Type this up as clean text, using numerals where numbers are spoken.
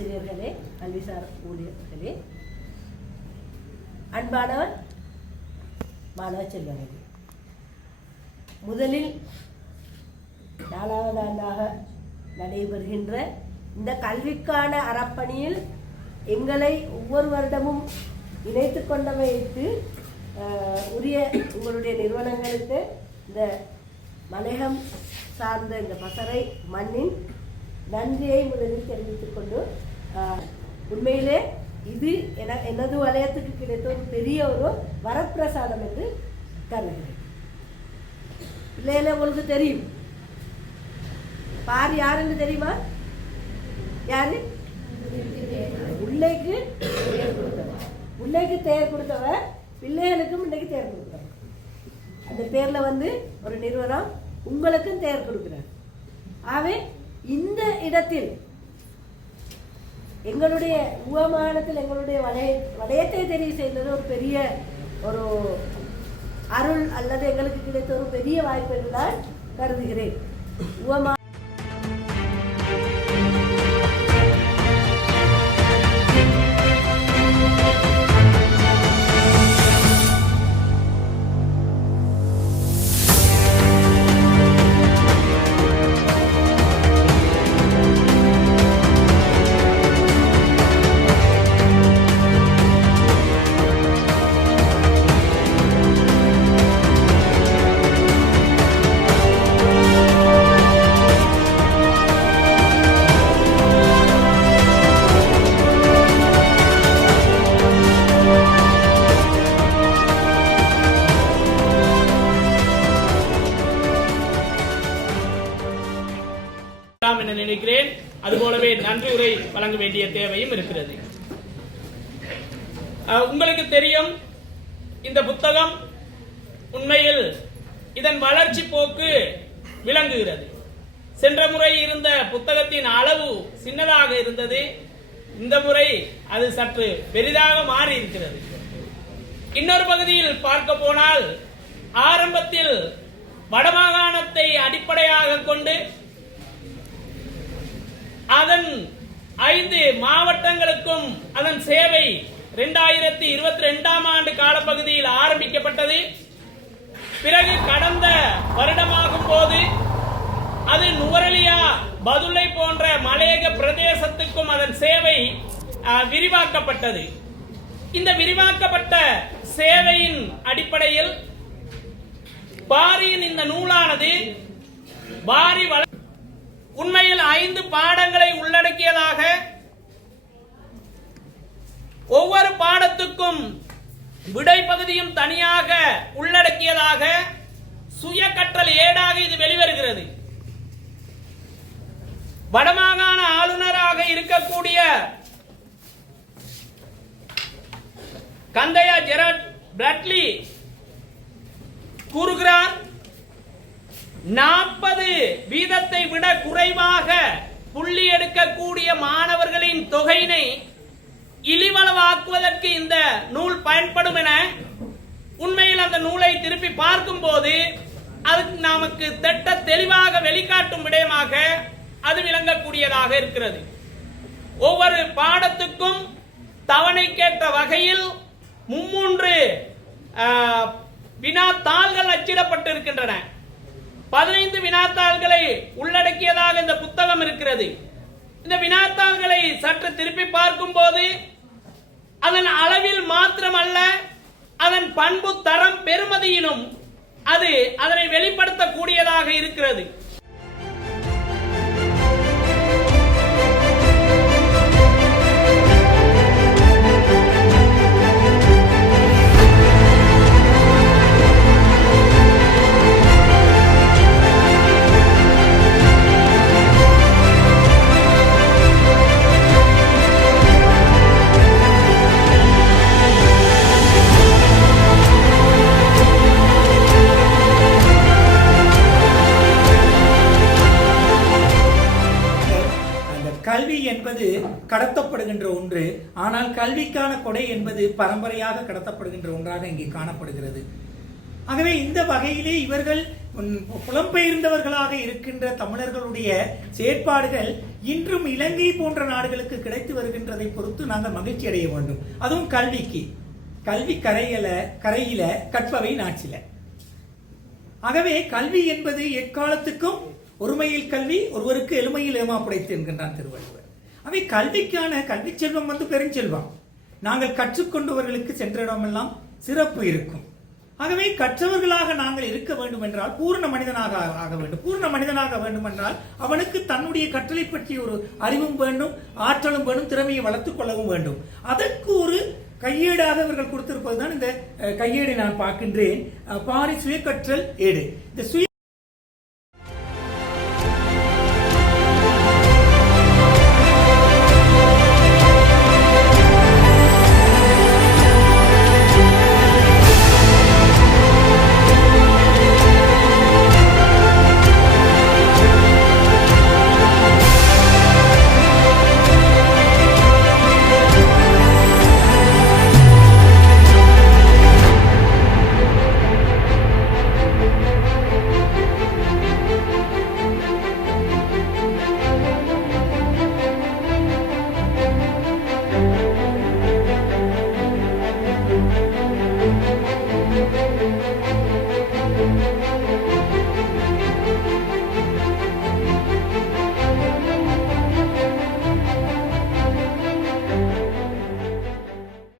ஆசிரியர்களே, கல்விசார் ஊழியர்களே, அன்பானவர் மாணவ செல்வர்களே, முதலில் 4வது ஆண்டாக நடைபெறுகின்ற இந்த கல்விக்கான அறப்பணியில் எங்களை ஒவ்வொரு வருடமும் இணைத்து கொண்டமைக்கு உரிய உங்களுடைய நிறுவனங்களுக்கு இந்த மலையகம் சார்ந்த இந்த பசறை மண்ணின் நன்றியை முதலில் தெரிவித்துக் கொண்டு, உண்மையிலே இது எனது வலயத்துக்கு கிடைத்த ஒரு பெரிய ஒரு வரப்பிரசாதம் என்று கருதுகிறேன். இல்லையில உங்களுக்கு தெரியும் பார் யாருன்னு தெரியுமா? யாரு? உள்ளைக்கு தேர் கொடுத்தவ, பிள்ளைகளுக்கும் இன்னைக்கு தேர் கொடுக்குறவ. அந்த பேர்ல ஒரு நிறுவனம் உங்களுக்கும் தேர் கொடுக்கிறார். ஆகவே இந்த இடத்தில் எங்களுடைய உவமானத்தில் எங்களுடைய வளையத்தை தெரிவு செய்தது ஒரு பெரிய ஒரு அருள் அல்லது எங்களுக்கு கிடைத்த ஒரு பெரிய வாய்ப்பு என்று நான் கருதுகிறேன். உவமா என நினைக்கிறேன். அதுபோலவே நன்றி உரை வழங்க வேண்டிய தேவையும் இருக்கிறது. உங்களுக்கு தெரியும், இந்த புத்தகம் உண்மையில் இதன் வளர்ச்சி போக்கு விளங்குகிறது. சென்ற முறை இருந்த புத்தகத்தின் அளவு சின்னதாக இருந்தது. இந்த முறை அது சற்று பெரிதாக மாறி இருக்கிறது. இன்னொரு பகுதியில் பார்க்க போனால், ஆரம்பத்தில் வடமாகாணத்தை அடிப்படையாக கொண்டு அதன் 5 மாவட்டங்களுக்கும் அதன் சேவை 2022ஆம் ஆண்டு காலப்பகுதியில் ஆரம்பிக்கப்பட்டது. பிறகு கடந்த வருடமாகும் போது அது நுவரெலியா, பதுளை போன்ற மலையக பிரதேசத்துக்கும் அதன் சேவை விரிவாக்கப்பட்டது. இந்த விரிவாக்கப்பட்ட சேவையின் அடிப்படையில் பாரியின் இந்த நூலானது பாரி உண்மையில் 5 பாடங்களை உள்ளடக்கியதாக, ஒவ்வொரு பாடத்துக்கும் விடை பகுதியும் தனியாக உள்ளடக்கியதாக சுய கற்றல் ஏடாக இது வெளிவருகிறது. வடமாகாண ஆளுநராக இருக்கக்கூடிய கந்தையா ஜெரட் பிராட்லி கூறுகிறார், 40% விட குறைவாக புள்ளி எடுக்கக்கூடிய மாணவர்களின் தொகையினை இழிவளவாக்குவதற்கு இந்த நூல் பயன்படும் என. உண்மையில் அந்த நூலை திருப்பி பார்க்கும் போது அதுக்கு நமக்கு திட்ட தெளிவாக வெளிக்காட்டும் விடயமாக அது விளங்கக்கூடியதாக இருக்கிறது. ஒவ்வொரு பாடத்துக்கும் தவணைக்கேற்ற வகையில் 3 வினாத்தாள்கள் அச்சிடப்பட்டிருக்கின்றன. 15 வினாத்தாள்களை உள்ளடக்கியதாக இந்த புத்தகம் இருக்கிறது. இந்த வினாத்தாள்களை சற்று திருப்பி பார்க்கும் போது அதன் அளவில் மாத்திரமல்ல, அதன் பண்பு தரம் பெருமதியிலும் அது அதனை வெளிப்படுத்தக்கூடியதாக இருக்கிறது. கல்வி என்பது கடத்தப்படுகின்ற ஒன்று. ஆனால் கல்விக்கான கொடை என்பது பரம்பரையாக கடத்தப்படுகின்ற ஒன்றாக இங்கே காணப்படுகிறது. ஆகவே இந்த வகையிலே இவர்கள் புலம்பெயர்ந்தவர்களாக இருக்கின்ற தமிழர்களுடைய செயற்பாடுகள் இன்றும் இலங்கை போன்ற நாடுகளுக்கு கிடைத்து வருகின்றதை பொறுத்து நாங்கள் மகிழ்ச்சி அடைய வேண்டும். அதுவும் கல்வி கரையில கற்பவை நாச்சில. ஆகவே கல்வி என்பது எக்காலத்துக்கும் ஒருமையில் கல்வி ஒருவருக்கு எளிமையில் ஏமாப்புடைத்து என்கின்றான் திருவள்ளுவர். அவை கல்வி செல்வம் பெருஞ்செல்வம். நாங்கள் கற்றுக்கொண்டவர்களுக்கு சென்ற இடமெல்லாம் சிறப்பு இருக்கும். ஆகவே கற்றவர்களாக நாங்கள் இருக்க வேண்டும் என்றால் பூர்ண மனிதனாக ஆக வேண்டும். பூர்ண மனிதனாக வேண்டும் என்றால் அவனுக்கு தன்னுடைய கற்றலை பற்றிய ஒரு அறிவும் வேண்டும், ஆற்றலும் வேண்டும், திறமையை வளர்த்துக் கொள்ளவும் வேண்டும். அதற்கு ஒரு கையேடாக இவர்கள் கொடுத்திருப்பதுதான் இந்த கையேடை நான் பார்க்கின்றேன். பாரி சுய கற்றல் ஏடு. இந்த